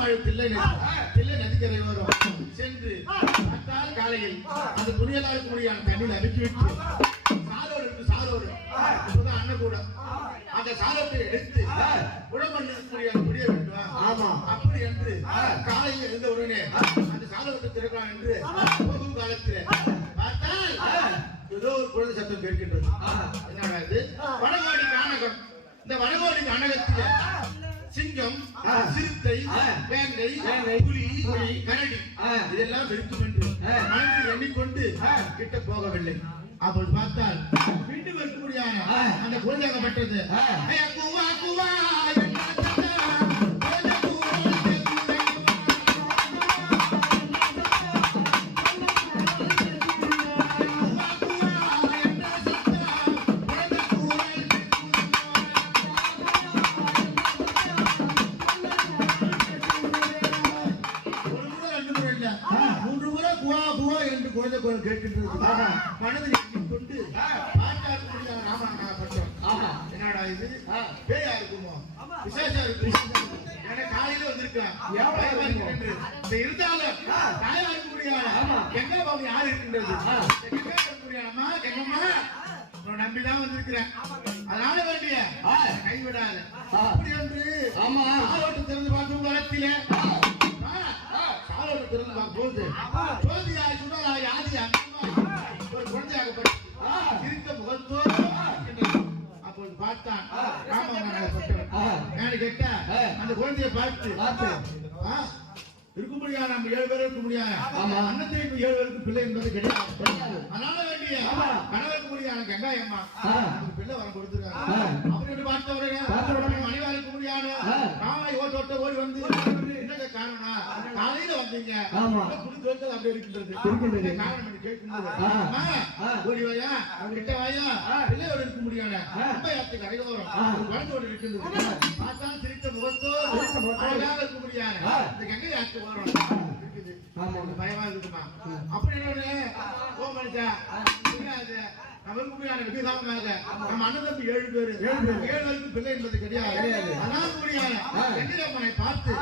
வாழ தில்லை நதிக்கரை வரும் சென்று பார்த்தால் காலையில் அந்த துணியெல்லாம் இருக்கக்கூடிய தண்ணியில் அமுக்கி விட்டு சாரோடு இப்பதான் அண்ணன் கூட அந்த சாரத்தை எடுத்து உடம்பு முடிய வேண்டும். ஆமா, அப்படி என்று காலையில் எழுந்த உடனே அந்த சாரத்தை திறக்கலாம் என்று பொது காலத்தில் பார்த்தால் ஏதோ ஒரு குழந்தை சத்தம் கேட்கின்றது. என்னடா இது? வடகோடி கானகம். இந்த வடகோடி கானகத்தில் சிங்கம், சிறுத்தை, வேங்கை, புலி, கரடி இதெல்லாம் இருக்கும் என்று மனதில் எண்ணிக்கொண்டு கிட்ட போகவில்லை. அப்போது பார்த்தால் வீட்டு இருக்கக்கூடியான அந்த குழந்தைகப்பட்டது குவா குவா கேட்கின்றது. மனதில் எண்ணிக்கொண்டு என்னடா இது பேயா இருக்குமோ விசேஷம் இருக்கும் என காலையில வந்திருக்கான். இருந்தாலும் தாயா இருக்கக்கூடிய எங்க பாபு யாரு இருக்கின்றது எங்கம்மா நம்பிதான் வந்திருக்கிறேன். அதனால வேண்டிய கைவிடாத அப்படி என்று சாலோட்டு திறந்து பார்த்து வளர்த்தில சாலோட்டு திறந்து பார்க்கும்போது ஜோதியாய் சுடராய் ஆதியா ஒரு குழந்தையாகப்பட்டு இருக்க முகத்தோடு அப்போது பார்த்தான் ராமன் கேட்ட அந்த குழந்தையை பார்த்து இருக்க முடியாது. நம்ம 7 பேர் இருக்க முடியாது. அண்ணத்தை 7 பேருக்கு பிள்ளை என்பது கிடையாது. அதனால வேண்டிய கணவருக்கு முடியாது கங்காயம்மா பிள்ளை வர கொடுத்துருக்காங்க. அப்படி பார்த்த உடனே மணிவா இருக்க முடியாது. ராமாய் ஓட்ட ஓடி வந்து என்னங்க காரணம் காலையில வந்தீங்க குடித்து அப்படி இருக்கின்றது காரணம் கேட்கின்றது. ஓடி வாயா கிட்ட வாயா பிள்ளையோடு இருக்க முடியாது. அம்பையாத்துக்கு அரையோரம் குழந்தையோடு இருக்கின்றது. பார்த்தாலும் சிரித்த முகத்தோடு அழகாக இருக்க முடியாது. இந்த கங்கையாத்து பயமா இருக்குமா அப்படி நம்ம அண்ணன் தம்பி 7 பேரு 7 பேருக்கு பிள்ளை என்பது கிடையாது. அதனால பார்த்து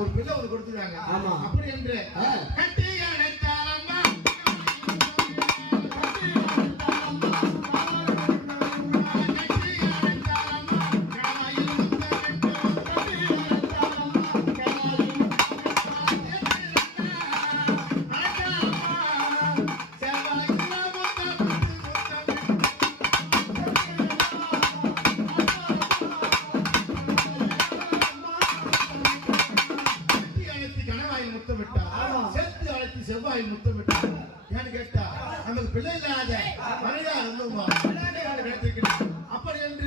ஒரு பிள்ளை ஒரு கொடுத்துருக்காங்க. அப்படி என்று கட்டி அணைத்தாலம்மா செவ்வாய் முத்தமிட்டார். ஏன்னு கேட்டா நமக்கு பிள்ளை இல்லாத மனிதா இருந்தோமா அப்படி என்று